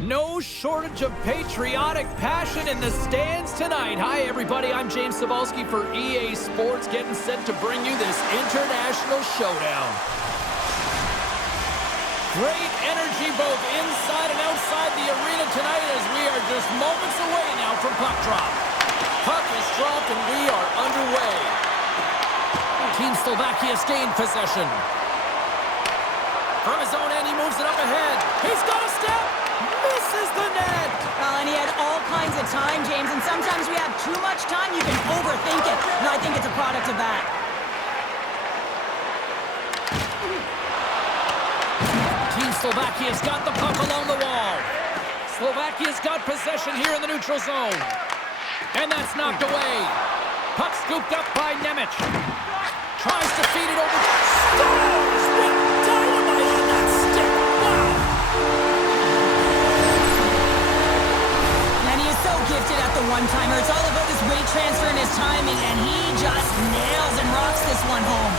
No shortage of patriotic passion in the stands tonight. Hi, everybody. I'm James Cebulski for EA Sports, getting set to bring you this international showdown. Great energy both inside and outside the arena tonight as we are just moments away now from puck drop. Puck is dropped and we are underway. Team Slovakia's gained possession. From his own end, he moves it up ahead. He's got a step. Misses the net. Well, and he had all kinds of time, James, and sometimes we have too much time, you can overthink it. And I think it's a product of that. Team Slovakia's got the puck along the wall. Slovakia's got possession here in the neutral zone. And that's knocked away. Puck scooped up by Nemec. Tries to feed it over. Scores with dynamite on that stick. Wow. And he is so gifted at the one-timer. It's all about his weight transfer and his timing, and he just nails and rocks this one home.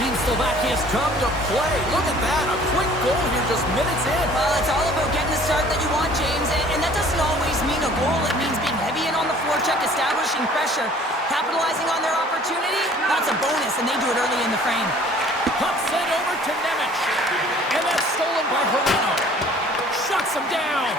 Team Slovakia's come to play. Look at that. A quick goal here just minutes in. Well, it's all about getting the start that you want, James, and that doesn't always mean a goal. It means being heavy in on the forecheck, establishing pressure, capitalizing on their opportunity. That's a bonus, and they do it early in the frame. Puck sent over to Nemec. And that's stolen by Herrero. Shuts him down.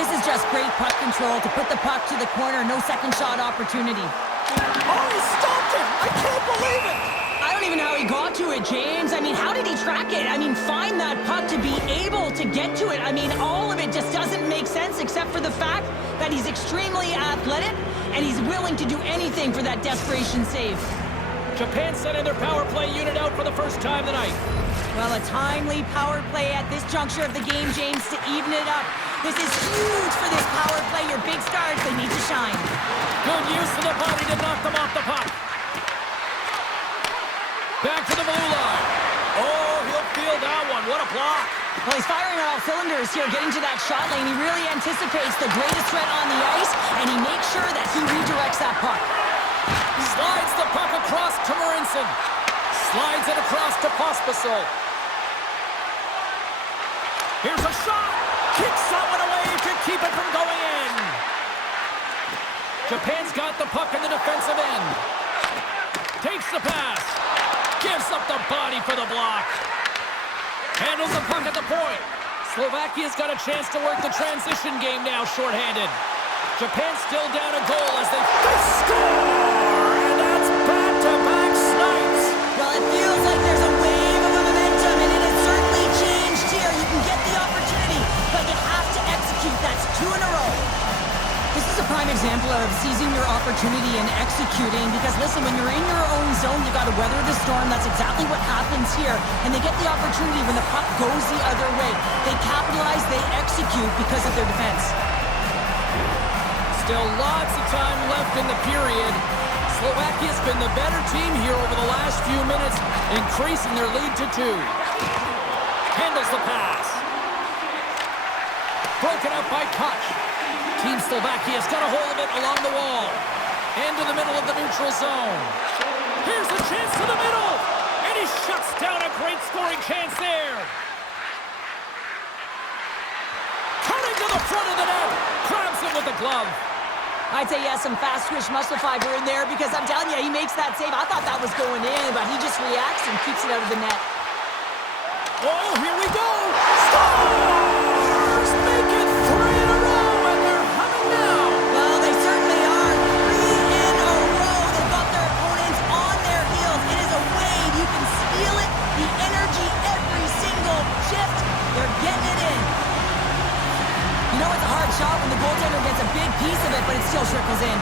This is just great puck control to put the puck to the corner. No second shot opportunity. Oh, he stopped it. I can't believe it. I don't even know how he got to it, James. I mean, how did he track it? I mean, find that puck to be able to get to it. I mean, all of it just doesn't make sense except for the fact that he's extremely athletic and he's willing to do anything for that desperation save. Japan sending their power play unit out for the first time tonight. Well, a timely power play at this juncture of the game, James, to even it up. This is huge for this power play. Your big stars, they need to shine. Good use of the body to knock them off the puck. Back to the blue line. Oh, he'll field that one. What a block. Well, he's firing on all cylinders here, getting to that shot lane. He really anticipates the greatest threat on the ice, and he makes sure that he redirects that puck. Slides the puck across to Marincin. Slides it across to Pospisil. Here's a shot. Kicks that one away to keep it from going in. Japan's got the puck in the defensive end. Takes the pass. Gives up the body for the block. Handles the puck at the point. Slovakia's got a chance to work the transition game now, shorthanded. Japan still down a goal as they score! And that's back-to-back snipes. Well, it feels like there's a wave of momentum, and it has certainly changed here. You can get the opportunity, but you have to execute. That's 2 in a row. This is a prime example of seizing your opportunity and executing, because listen, when you're in your own zone, you got to weather the storm. That's exactly what happens here, and they get the opportunity when the puck goes the other way. They capitalize, they execute because of their defense. Still lots of time left in the period. Slovakia's been the better team here over the last few minutes, increasing their lead to 2. Handles the pass. Broken up by Koch. Team Slovakia's got a hold of it along the wall. Into the middle of the neutral zone. Here's a chance to the middle. And he shuts down a great scoring chance there. Cutting to the front of the net. Grabs it with the glove. I'd say, yes, some fast-twitch muscle fiber in there, because I'm telling you, he makes that save. I thought that was going in, but he just reacts and keeps it out of the net. Oh, here we go. Stars make it 3 in a row, and they're humming now. Well, they certainly are. 3 in a row. They've got their opponents on their heels. It is a wave. You can feel it, the energy every single shift. They're getting it in. You know, it's a hard shot when the goaltender gets a big piece of it, but it still trickles in.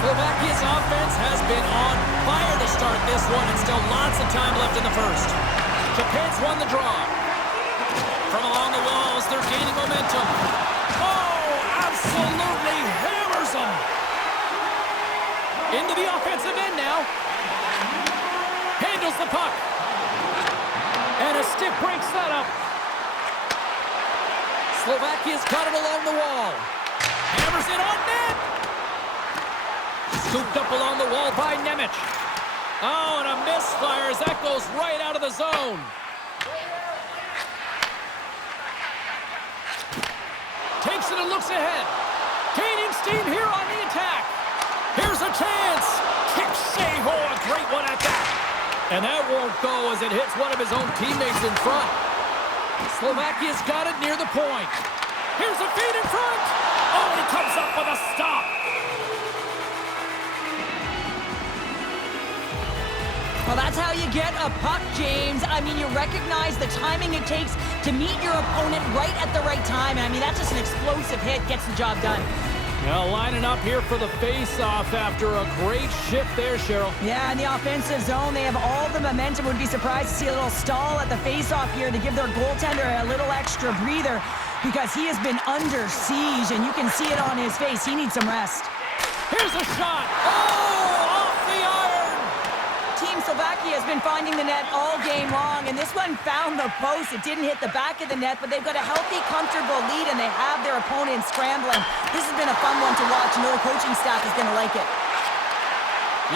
Slovakia's offense has been on fire to start this one, and still lots of time left in the first. Japan's won the draw. From along the walls, they're gaining momentum. Oh, absolutely hammers them. Into the offensive end now. Handles the puck. And a stick breaks that up. Slovakia's got it along the wall. Hammers it on net. Scooped up along the wall by Nemec. Oh, and a misfire as that goes right out of the zone. Takes it and looks ahead. Gaining steam here on the attack. Here's a chance. Kick save. Oh, a great one at that. And that won't go as it hits one of his own teammates in front. Slovakia's got it near the point. Here's a feed in front. Oh, he comes up with a stop. Well, that's how you get a puck, James. I mean, you recognize the timing it takes to meet your opponent right at the right time. And I mean, that's just an explosive hit, gets the job done. Now lining up here for the face-off after a great shift there, Cheryl. Yeah, in the offensive zone, they have all the momentum. Would be surprised to see a little stall at the face-off here to give their goaltender a little extra breather because he has been under siege, and you can see it on his face. He needs some rest. Here's a shot. Oh, off the iron. Team Slovakia has been finding the net all game long, and this one found the post. It didn't hit the back of the net, but they've got a healthy, comfortable lead, and they have their opponent scrambling. This has been a fun one to watch, and their coaching staff is going to like it.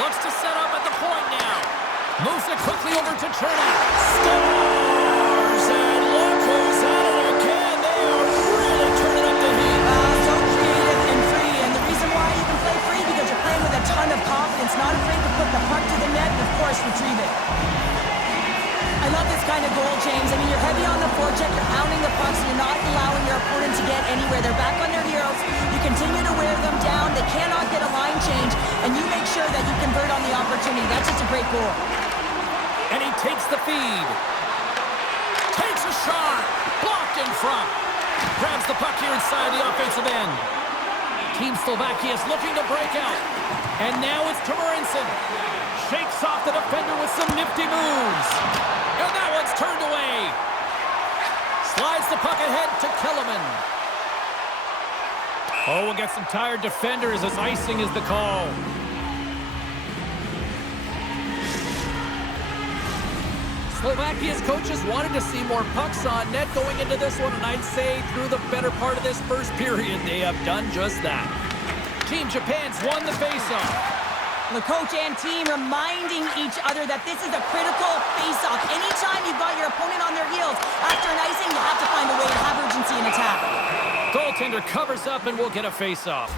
Looks to set up at the point now. Moves it quickly over to Cherny. Scores! And look who's at it again. They are really turning up the heat. So creative and free, and the reason why you can play free because you're playing with a ton of confidence, not afraid to put the puck to the net, and of course retrieve it. I love this kind of goal, James. I mean, you're heavy on the forecheck, you're pounding the pucks, you're not allowing your opponent to get anywhere. They're back on their heels. You continue to wear them down. They cannot get a line change, and you make sure that you convert on the opportunity. That's just a great goal. And he takes the feed. Takes a shot. Blocked in front. Grabs the puck here inside the offensive end. Team Slovakia is looking to break out. And now it's Tamarinson. Shakes off the defender with some nifty moves. And that one's turned away. Slides the puck ahead to Kellerman. Oh, we'll get some tired defenders as icing is the call. Slovakia's coaches wanted to see more pucks on net going into this one, and I'd say through the better part of this first period, they have done just that. Team Japan's won the faceoff. The coach and team reminding each other that this is a critical face-off. Anytime you've got your opponent on their heels, after an icing, you have to find a way to have urgency in attack. Goaltender covers up and we'll get a face-off.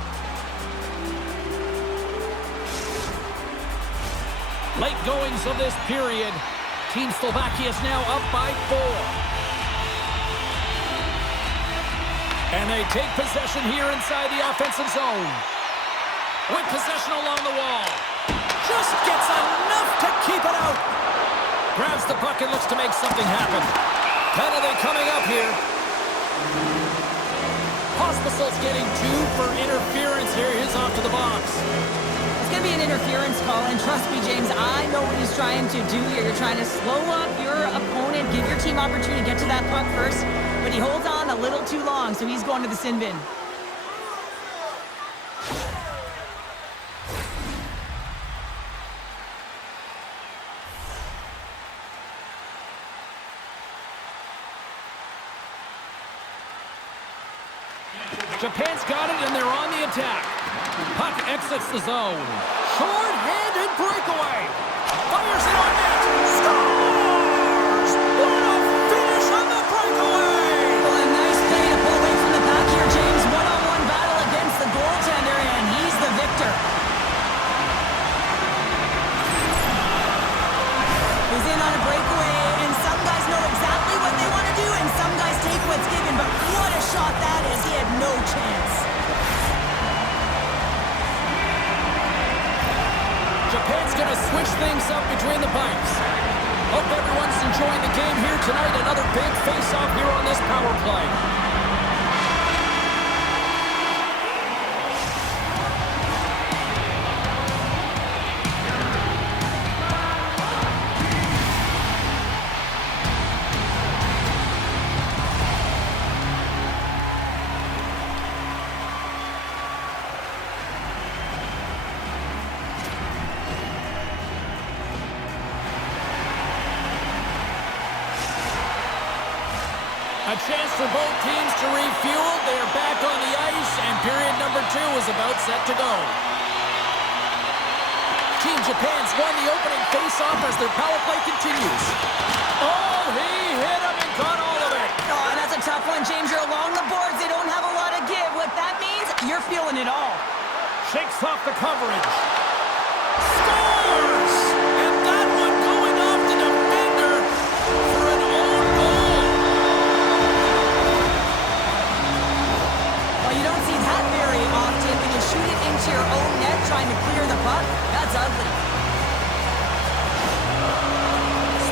Late goings of this period. Team Slovakia is now up by 4. And they take possession here inside the offensive zone. With possession along the wall. Just gets enough to keep it out. Grabs the puck and looks to make something happen. Penalty coming up here. Pospisil's getting 2 for interference here. He's off to the box. It's going to be an interference call, and trust me, James, I know what he's trying to do here. You're trying to slow up your opponent, give your team opportunity to get to that puck first, but he holds on a little too long, so he's going to the sin bin. Japan's got it, and they're on the attack. Puck exits the zone. Short-handed breakaway. Fires it on net. Scores! What a finish on the breakaway! Well, a nice play to pull away from the back here, James. One-on-one battle against the goaltender, and he's the victor. He's in on a breakaway, and some guys know exactly what they want to do, and some guys take what's given, but what a shot that is. He had no chance. Japan's going to switch things up between the pipes. Hope everyone's enjoying the game here tonight. Another big face-off here on this power play. A chance for both teams to refuel. They are back on the ice, and period number 2 is about set to go. Team Japan's won the opening face-off as their power play continues. Oh, he hit him and got all of it. Oh, and that's a tough one, James. You're along the boards. They don't have a lot of give. What that means, you're feeling it all. Shakes off the coverage. Scores! And that one going off the defender for an own goal. Well, you don't see that very often when you shoot it into your own net trying to clear the puck. That's ugly.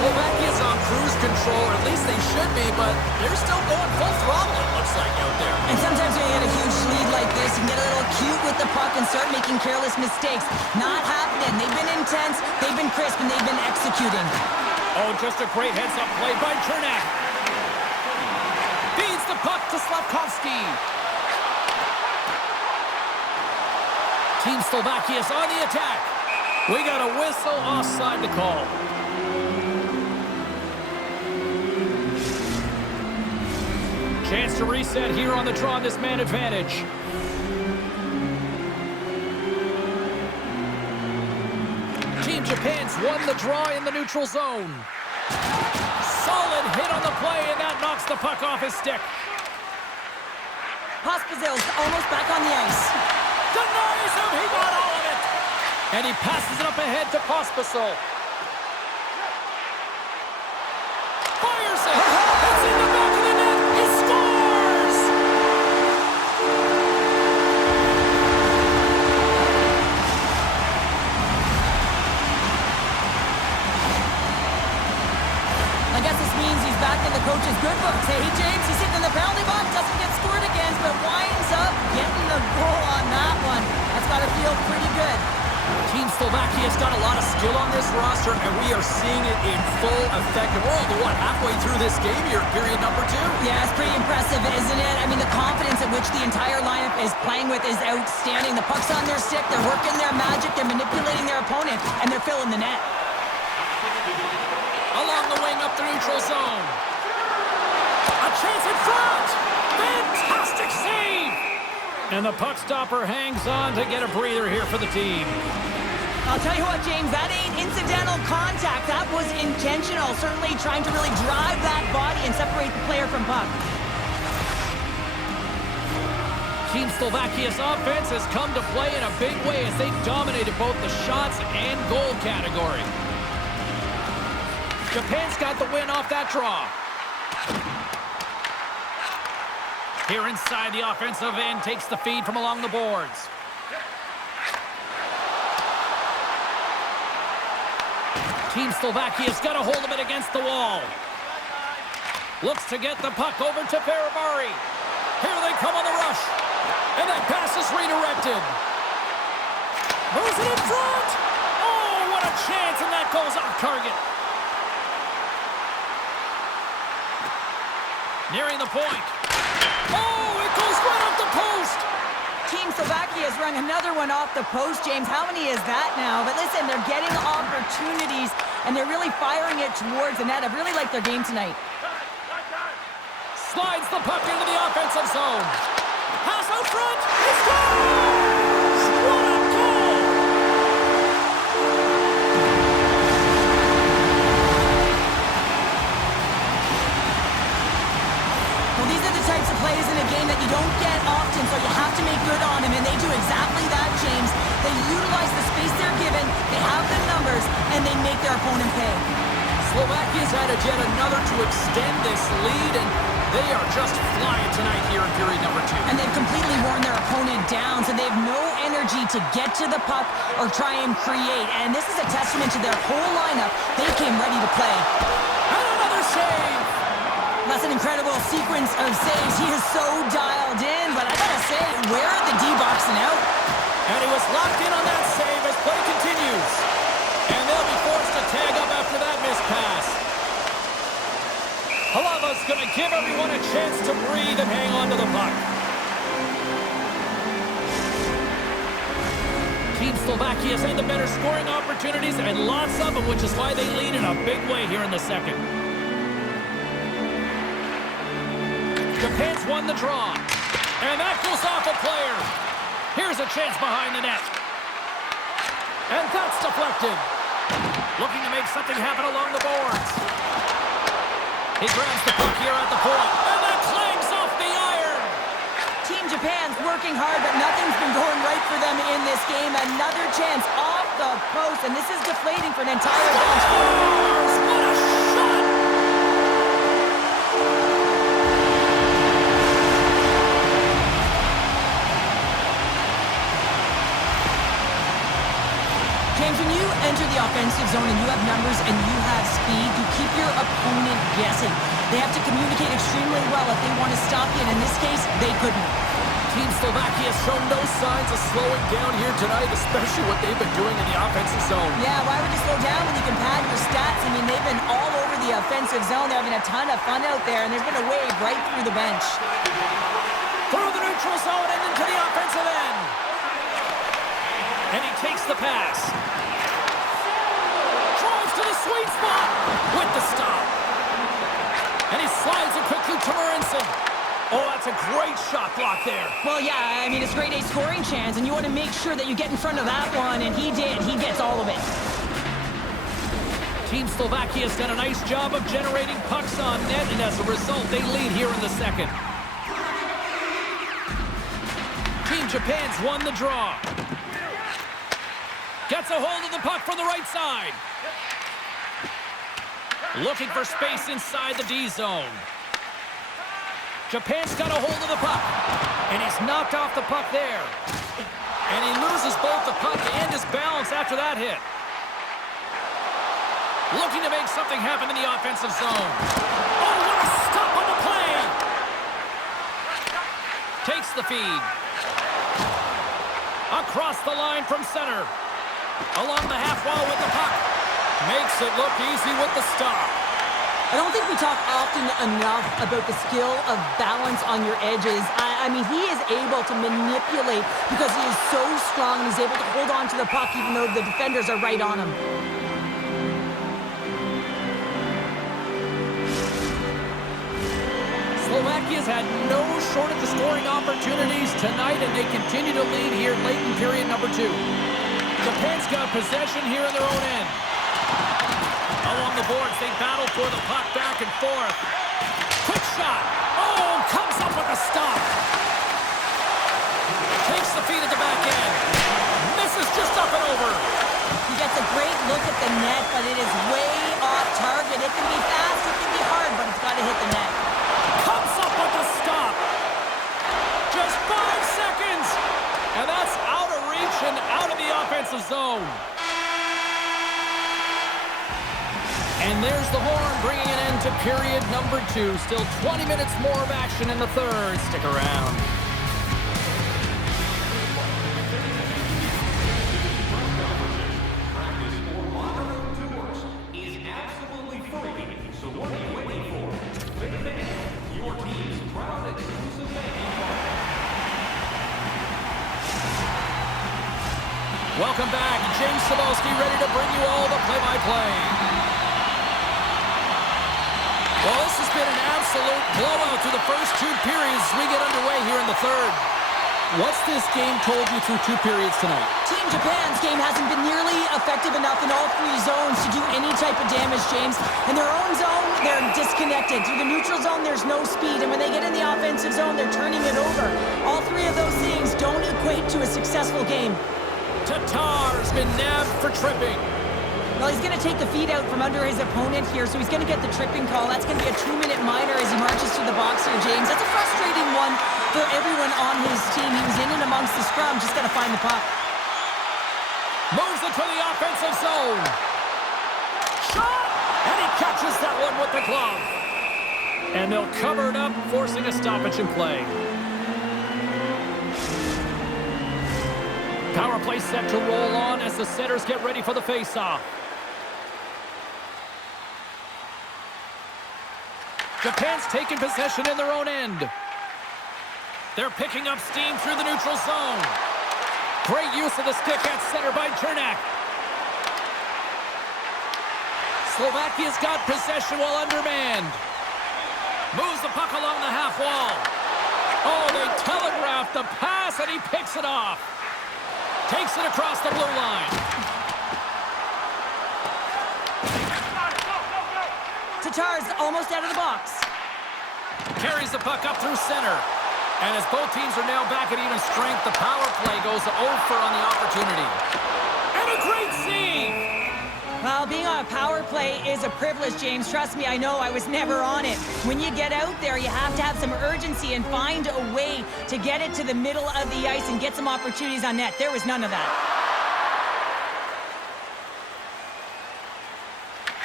Slovakia's on cruise control, or at least they should be, but they're still going full throttle, it looks like, out there. And sometimes when you get a huge lead like this, you can get a little cute with the puck and start making careless mistakes. Not happening. They've been intense, they've been crisp, and they've been executing. Oh, just a great heads-up play by Chernak. Feeds the puck to Slavkovsky. Team Slovakia is on the attack. We got a whistle offside to call. Chance to reset here on the draw on this man advantage. Team Japan's won the draw in the neutral zone. Solid hit on the play, and that knocks the puck off his stick. Pospisil's almost back on the ice. Denies him, he got all of it. And he passes it up ahead to Pospisil. Fires it. It's in the back of the net. He scores! I guess this means he's back in the coach's good books. Hey, James, he's sitting in the penalty box, doesn't get scored against, but winds up getting the goal on that one. That's got to feel pretty good. Team Slovakia's got a lot of skill on this roster, and we are seeing it in full effect. And we're only, halfway through this game here, period number 2? Yeah, it's pretty impressive, isn't it? I mean, the confidence at which the entire lineup is playing with is outstanding. The puck's on their stick, they're working their magic, they're manipulating their opponent, and they're filling the net. Along the wing up the neutral zone. A chance in front! Fantastic save! And the puck stopper hangs on to get a breather here for the team. I'll tell you what, James, that ain't incidental contact. That was intentional, certainly trying to really drive that body and separate the player from puck. Team Slovakia's offense has come to play in a big way as they've dominated both the shots and goal category. Japan's got the win off that draw. Here inside the offensive end, takes the feed from along the boards. Team Slovakia's got a hold of it against the wall. Looks to get the puck over to Ferrabari. Here they come on the rush. And that pass is redirected. Moves it in front. Oh, what a chance, and that goes off target. Nearing the point. Oh, it goes right off the post. Team Slovakia has run another one off the post, James. How many is that now? But listen, they're getting opportunities, and they're really firing it towards the net. I've really liked their game tonight. Slides the puck into the offensive zone. Pass out front. He scores! What a goal! Well, these are the types of plays in a game that you don't get often, so you have to make good on them, and they do exactly that, James. They utilize the space they're given, they have the numbers, and they make their opponent pay. Slovakia's added yet another to extend this lead, and they are just flying tonight here in period number 2. And they've completely worn their opponent down, so they have no energy to get to the puck or try and create. And this is a testament to their whole lineup. They came ready to play. And another save! That's an incredible sequence of saves. He is so dialed in, but I gotta say, where are the D-boxing out? And he was locked in on that save as play continues. And they'll be forced to tag up after that missed pass. Halava's going to give everyone a chance to breathe and hang on to the puck. Team Slovakia's had the better scoring opportunities, and lots of them, which is why they lead in a big way here in the second. Japan's won the draw. And that goes off a player. Here's a chance behind the net. And that's deflected. Looking to make something happen along the boards. He grabs the puck here at the point. And that clangs off the iron. Team Japan's working hard, but nothing's been going right for them in this game. Another chance off the post, and this is deflating for an entire bench. What a shot! James, when you enter the offensive zone and you have numbers and you have speed, you keep your opponent guessing. They have to communicate extremely well if they want to stop you, and in this case, they couldn't. Team Slovakia has shown no signs of slowing down here tonight, especially what they've been doing in the offensive zone. Yeah, why would you slow down when you can pad your stats? I mean, they've been all over the offensive zone. They're having a ton of fun out there, and there's been a wave right through the bench. Through the neutral zone and into the offensive end. And he takes the pass. Drives to the sweet spot with the stop. And he slides it quickly to Marinson. Oh, that's a great shot block there. Well, yeah, I mean, it's grade A scoring chance, and you want to make sure that you get in front of that one, and he did. He gets all of it. Team Slovakia's done a nice job of generating pucks on net, and as a result, they lead here in the second. Team Japan's won the draw. Gets a hold of the puck from the right side. Looking for space inside the D zone. Japan's got a hold of the puck. And he's knocked off the puck there. And he loses both the puck and his balance after that hit. Looking to make something happen in the offensive zone. Oh, what a stop on the play! Takes the feed. Across the line from center. Along the half wall with the puck. Makes it look easy with the stop. I don't think we talk often enough about the skill of balance on your edges. I mean, he is able to manipulate because he is so strong and he's able to hold on to the puck even though the defenders are right on him. Slovakia's had no shortage of scoring opportunities tonight, and they continue to lead here late in period number 2. Japan's got possession here in their own end. Along the boards, they battle for the puck back and forth. Quick shot. Oh, comes up with a stop. Takes the feed at the back end. Misses just up and over. He gets a great look at the net, but it is way off target. It can be fast, it can be hard, but it's got to hit the net. Comes up with a stop. Just 5 seconds. And that's out of reach and out of the offensive zone. And there's the horn, bringing an end to period number 2. Still 20 minutes more of action in the third. Stick around. Welcome back. James Cebulski ready to bring you all the play-by-play. Well, this has been an absolute blowout through the first 2 periods as we get underway here in the third. What's this game told you through 2 periods tonight? Team Japan's game hasn't been nearly effective enough in all 3 zones to do any type of damage, James. In their own zone, they're disconnected. Through the neutral zone, there's no speed. And when they get in the offensive zone, they're turning it over. All 3 of those things don't equate to a successful game. Tatar's been nabbed for tripping. Well, he's going to take the feed out from under his opponent here, so he's going to get the tripping call. That's going to be a 2-minute minor as he marches to the box here, James. That's a frustrating one for everyone on his team. He was in and amongst the scrum, just got to find the puck. Moves it to the offensive zone. Shot! And he catches that one with the glove. And they'll cover it up, forcing a stoppage in play. Power play set to roll on as the setters get ready for the face-off. Japan's taking possession in their own end. They're picking up steam through the neutral zone. Great use of the stick at center by Chernak. Slovakia's got possession while undermanned. Moves the puck along the half wall. Oh, they telegraphed the pass, and he picks it off. Takes it across the blue line. Tatar's almost out of the box. Carries the puck up through center. And as both teams are now back at even strength, the power play goes over on the opportunity. And a great save! Well, being on a power play is a privilege, James. Trust me, I know. I was never on it. When you get out there, you have to have some urgency and find a way to get it to the middle of the ice and get some opportunities on net. There was none of that.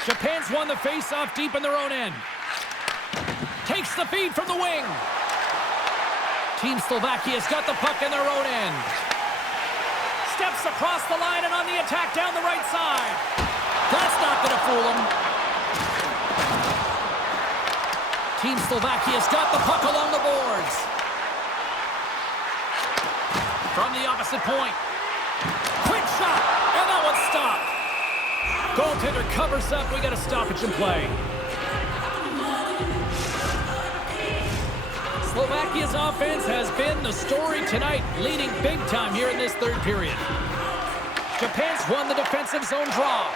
Japan's won the face-off deep in their own end. Takes the feed from the wing. Team Slovakia's got the puck in their own end. Steps across the line and on the attack down the right side. That's not going to fool him. Team Slovakia's got the puck along the boards. From the opposite point. Quick shot, and that one's stopped. Goaltender covers up. We got a stoppage in play. Slovakia's offense has been the story tonight, leading big time here in this third period. Japan's won the defensive zone draw.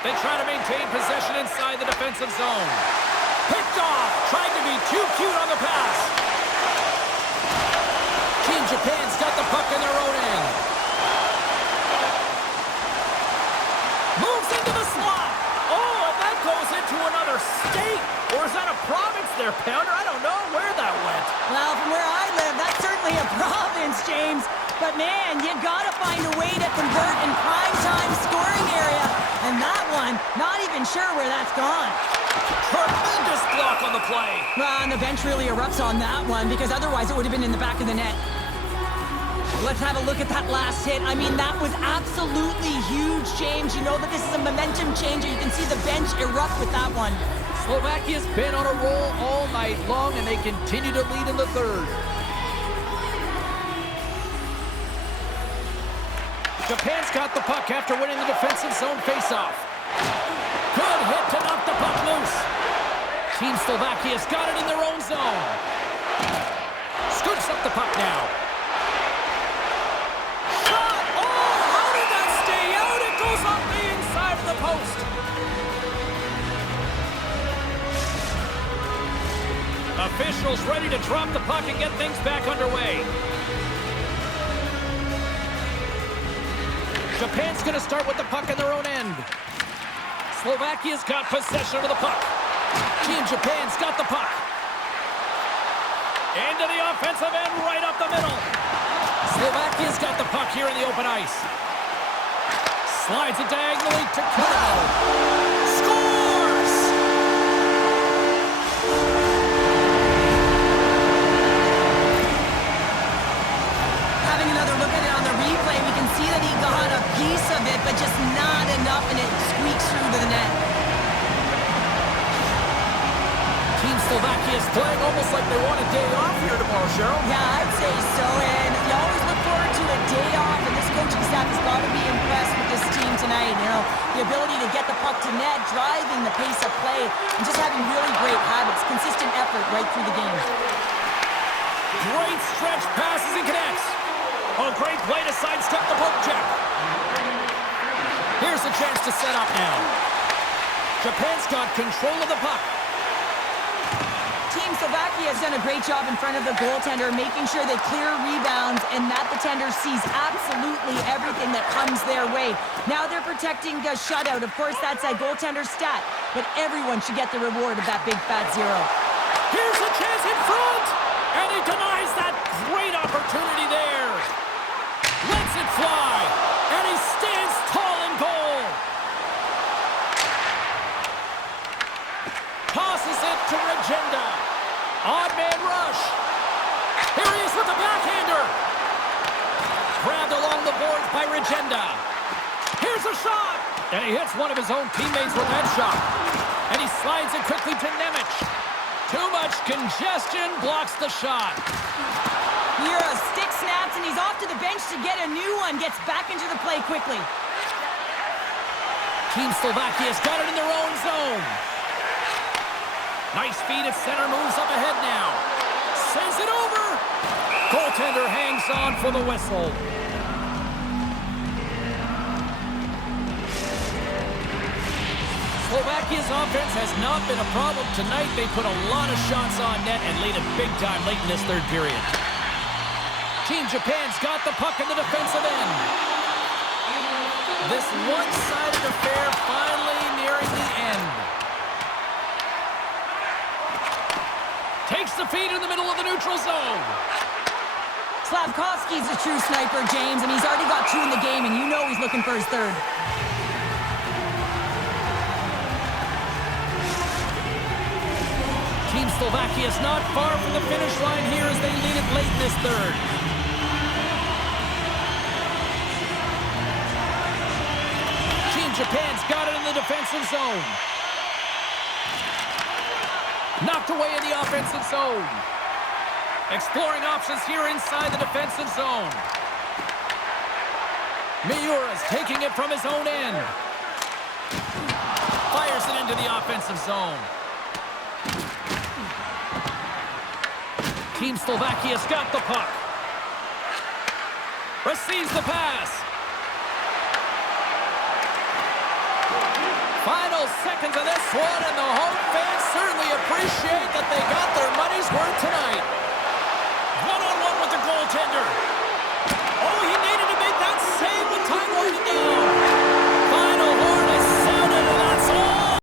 They try to maintain possession inside the defensive zone. Picked off, tried to be too cute on the pass. Team Japan's got the puck in their own end. Moves into the slot. Oh, and that goes into another state. Or is that a province there, Pounder? I don't know where that went. Well, from where I live, that's certainly a province, James. But man, you gotta find a way to convert in prime time scoring area. And that one, not even sure where that's gone. Tremendous block on the play. Well, and the bench really erupts on that one because otherwise it would have been in the back of the net. Let's have a look at that last hit. I mean, that was absolutely huge, James. You know that this is a momentum changer. You can see the bench erupt with that one. Slovakia's been on a roll all night long, and they continue to lead in the third. Japan's got the puck after winning the defensive zone faceoff. Good hit to knock the puck loose. Team Slovakia's got it in their own zone. Scoops up the puck now. Shot! Oh, how did that stay out? It goes off the inside of the post. Officials ready to drop the puck and get things back underway. Japan's going to start with the puck in their own end. Slovakia's got possession of the puck. Team Japan's got the puck. Into the offensive end, right up the middle. Slovakia's got the puck here in the open ice. Slides it diagonally to Kudo. Scores! Having another look at it on the replay, we can see that he got a piece of it, but just not enough, and it squeaks through to the net. Team Slovakia is playing almost like they want a day off here tomorrow, Cheryl. Yeah, I'd say so, and you always look forward to a day off, and this coaching staff has got to be impressed with this team tonight. You know, the ability to get the puck to net, driving the pace of play, and just having really great habits, consistent effort right through the game. Great stretch passes and connects. Oh, great play to sidestep the poke check. Here's a chance to set up now. Japan's got control of the puck. Team Slovakia has done a great job in front of the goaltender, making sure they clear rebounds and that the tender sees absolutely everything that comes their way. Now they're protecting the shutout. Of course, that's a goaltender stat, but everyone should get the reward of that big fat zero. Here's a chance in front, and he denies that great opportunity there. Lets it fly, and he stands tall in goal. Tosses it to Regenda. Odd man rush. Here he is with the backhander. Grabbed along the boards by Regenda. Here's a shot. And he hits one of his own teammates with that shot. And he slides it quickly to Nemec. Too much congestion blocks the shot. Here a stick snaps, and he's off to the bench to get a new one. Gets back into the play quickly. Team Slovakia's got it in their own zone. Nice feed at center, moves up ahead now. Sends it over. Goaltender hangs on for the whistle. Slovakia's offense has not been a problem tonight. They put a lot of shots on net and lead it big time late in this third period. Team Japan's got the puck in the defensive end. This one-sided affair finally nearing the end. Takes the feed in the middle of the neutral zone. Slavkovsky's a true sniper, James, and he's already got 2 in the game, and you know he's looking for his third. Team Slovakia is not far from the finish line here as they lead it late in this third. Team Japan's got it in the defensive zone. Knocked away in the offensive zone. Exploring options here inside the defensive zone. Miura's taking it from his own end. Fires it into the offensive zone. Team Slovakia's got the puck. Receives the pass. Final seconds of this one, and the home fans certainly appreciate that they got their money's worth tonight. One-on-one with the goaltender.